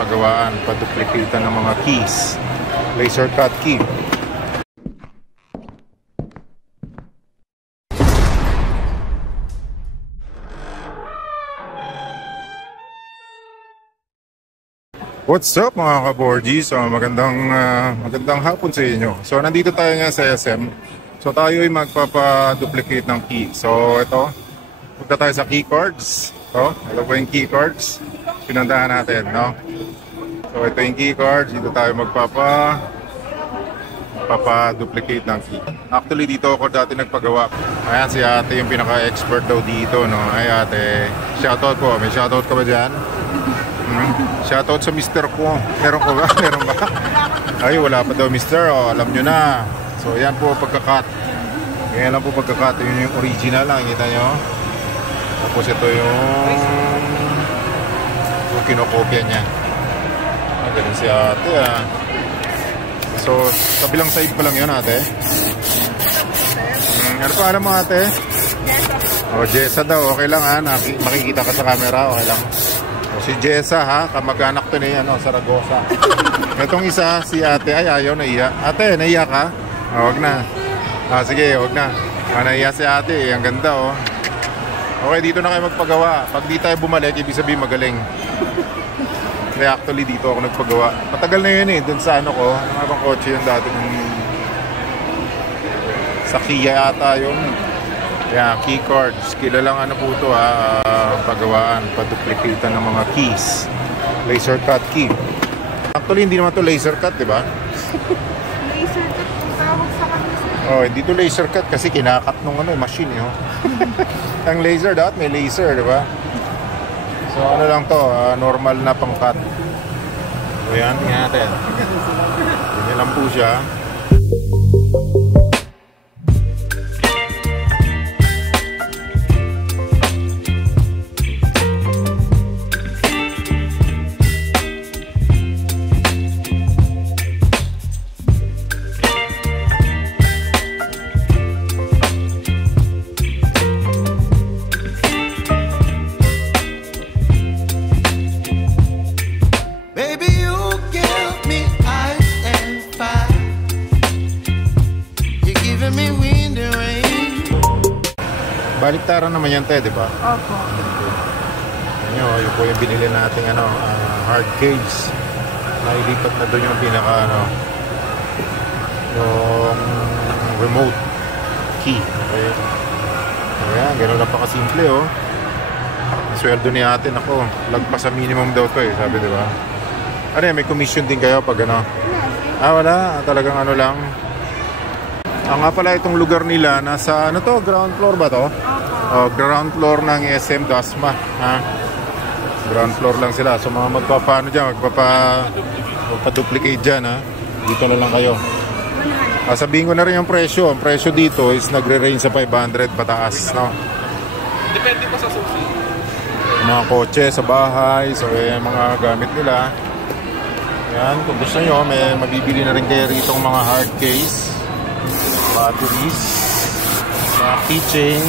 pagawaan, paduplicatean ng mga keys. Laser cut key. What's up mga ka-4G? So magandang hapon sa inyo. So nandito tayo nga sa SM. So tayo ay magpapa-duplicate ng key. So ito, punta tayo sa key cards. So ito po yung key cards. Pinuntahan natin, no? So ito yung key cards. Dito tayo magpapa-duplicate ng key. Actually dito ako dati nagpagawa. Ayan si ate yung pinaka-expert daw dito, no? Ay ate, shoutout po. May shoutout ka ba dyan? Shoutout sa mister ko. Meron ko ba? Meron ba? Ay, wala pa daw mister. O, alam nyo na. So, yan po pagkakat. Yan lang po pagkakat. Yun yung original lang. Kita nyo? Tapos ito yung kinokopya niya. Ang galing si ate, ah. So, kabilang side pa lang yun, ate. Ano pa alam mo, ate? O, Jessa daw. Okay lang, ha? Makikita ka sa camera. Okay lang. Si Jessa, ha, kamag-anak to ni Saragosa. Itong isa, si ate, ay ayaw, naiya. Ate, naiya ka? Huwag na. Sige, huwag na. Naiya si ate, ang ganda, oh. Okay, dito na kayo magpagawa. Pag di tayo bumalik, ibig sabihin magaling. Kaya actually, dito ako nagpagawa. Matagal na yun eh, dun sa ano ko. Ano nga bang kotse yun dati? Sa Kia ata yun. Yeah, key cards. Kilalang ano po ito, pagawaan, paduplicatean ng mga keys. Laser cut key. Actually, hindi naman ito laser cut, di ba? Laser cut kung tawag sa kanila. Oh, hindi ito laser cut kasi kinakat nung machine, yun. Ang laser dapat may laser, di ba? So, ano lang to, normal na pang-cut. So, yan, tingnan natin. Ganyan lang po siya. Baliktaran naman yan, te, di ba? Opo. Yun po yung binili nating hard case. Nailipat na doon yung pinaka yung remote key. Okay. Ayan, gano'n lang pa kasimple, oh. Sweldo ni ate, ako, lagpas sa minimum daw to, eh, sabi, di ba? Ano yan, may commission din kayo pag ano? Wala, talagang ano lang. Nga pala itong lugar nila, nasa ano to, ground floor ba to? Ground floor ng SM Dasma, ha? Ground floor lang sila. So mga magpapaano dyan, magpa-duplicate dyan, ha? Dito na lang kayo. Sabihin ko na rin yung presyo. Ang presyo dito is nagre-range sa 500 pataas, no? Depende pa sa susi. Mga kotse sa bahay, so mga gamit nila. Yan, kung gusto nyo, may mabibili na rin kayo rito mga hard case, batteries, keychain.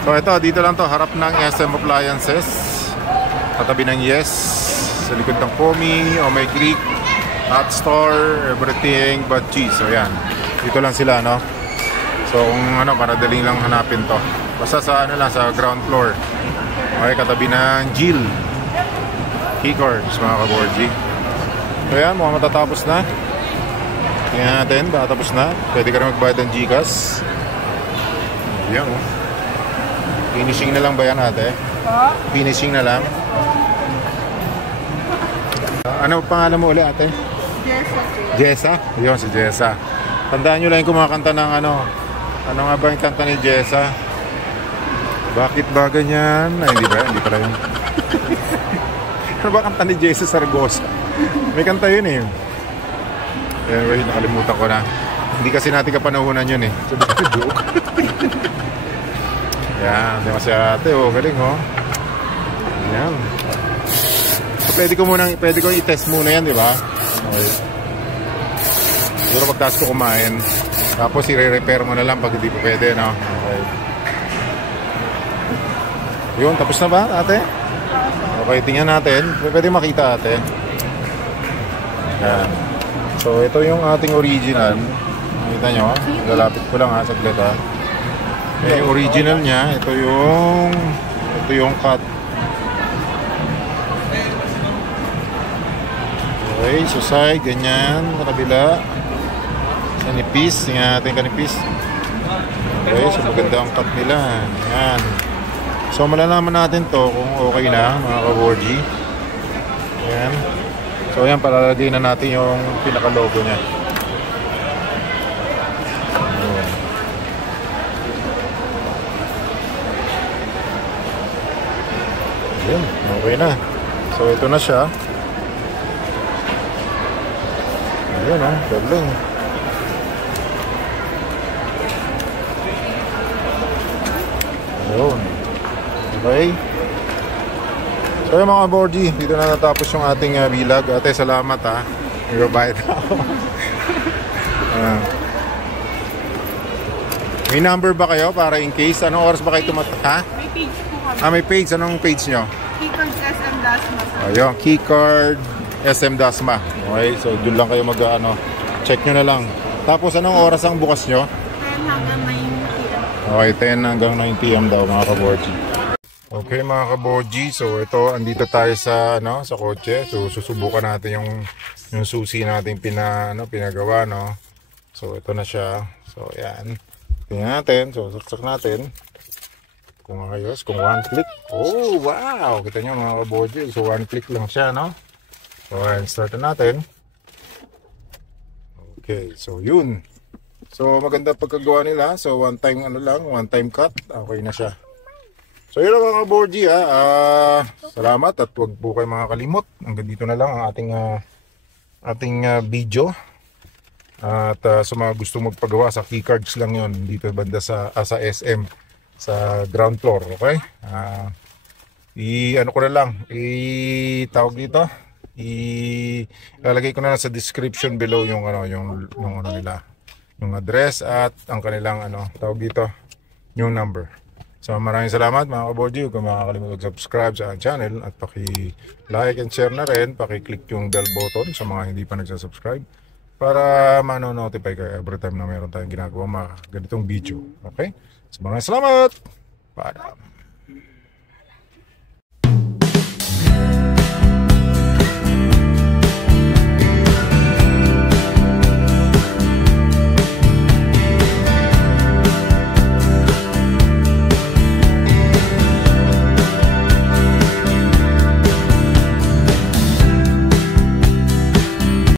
So ito, dito lang to, harap ng SM Appliances. Katabi ng Yes. Sa likod ng Pomi, Omay Creek, Hot Store, everything but cheese. So yan, dito lang sila, no? So kung ano, para daling lang hanapin to. Basta sa ano lang, sa ground floor. Okay, katabi ng Jill Keycards, mga kaborgi. So yan, mukhang matatapos na. Tingnan natin, baka tapos na. Pwede ka rin magbayad ng Gcash. Yan, oh. Finishing na lang ba yan, ate? Finishing na lang. Ano pangalan mo ulit, ate? Jessa. Jessa? Yun, si Jessa. Tandaan nyo lang yung kumakanta ng ano. Ano nga ba yung kanta ni Jessa? Bakit ba ganyan? Ay, hindi ba? Hindi pala yun. Ano ba kanta ni Jessa Saragosa? May kanta yun eh. Anyway, nakalimutan ko na. Hindi kasi natin kapanahunan yun eh. Sabi ko, joke. Yan, di kasi ate, oh, galing oh. Yan. So, pwede ko i-test muna yan, di ba? Okay. Siguro pagtas ko kumain. Tapos i-repair mo na lang pag hindi pa pwede, no? Okay. Yun, tapos na ba, ate? Okay, tingnan natin. Pwede makita, ate. Yan. So, ito yung ating original. Nakita nyo, lalapit ko lang ha, saglit ha. Yung original niya, ito yung cut. Okay, so side, ganyan, kabila. Sa nipis, tingnan natin kanipis. Okay, so maganda ang cut nila. Yan. So, malalaman natin to kung okay na, mga kaborgi. Yan. So yan, palalagay na natin yung pinaka-logo niya. Yan, okay na. So ito na siya. Ayan o, galing. Ayun. Okay. So yung mga kaborgi, dito na natapos yung ating vlog. Ate, salamat ha. Nagbabayad ako. May number ba kayo para in case? Anong oras ba kayo ha? May page po kami. May page. Anong page nyo? Keycard SM Dasma. Ayun, Keycard SM Dasma. Okay, so dun lang kayo check nyo na lang. Tapos anong oras ang bukas nyo? 10 hanggang 9 p.m. Okay, 10 hanggang 9 p.m. daw mga kaborgi. Okay mga kaboji, so ito andito tayo sa sa kotse. So susubukan natin yung susi natin pinagawa, no. So ito na siya. So yan. Tingnan natin, so saksak natin. Kung ayos, kung one click. Oh, wow. Kita niyo mga kaboji. So one click lang siya, no. So ayan, start natin. Okay, so yun. So maganda pagkagawa nila. So one time one time cut. Okay na siya. So yun lang mga kaborgi ha. Salamat at huwag po kayo makakalimot. Hanggang dito na lang ang ating video. At sa mga gusto magpagawa sa keycards lang yon dito banda sa SM sa ground floor, okay? Ano ko na lang, tawag dito. Ilalagay ko na lang sa description below yung nila, yung address at ang kanilang tawag dito, yung number. So maraming salamat mga kaborgi. Huwag kang makakalimutan mag-subscribe sa aking channel at paki-like and share na rin. Paki-click yung bell button sa mga hindi pa nagsasubscribe para mano-notify kayo every time na meron tayong ginagawa mga ganitong video. Okay? So maraming salamat! Paalam!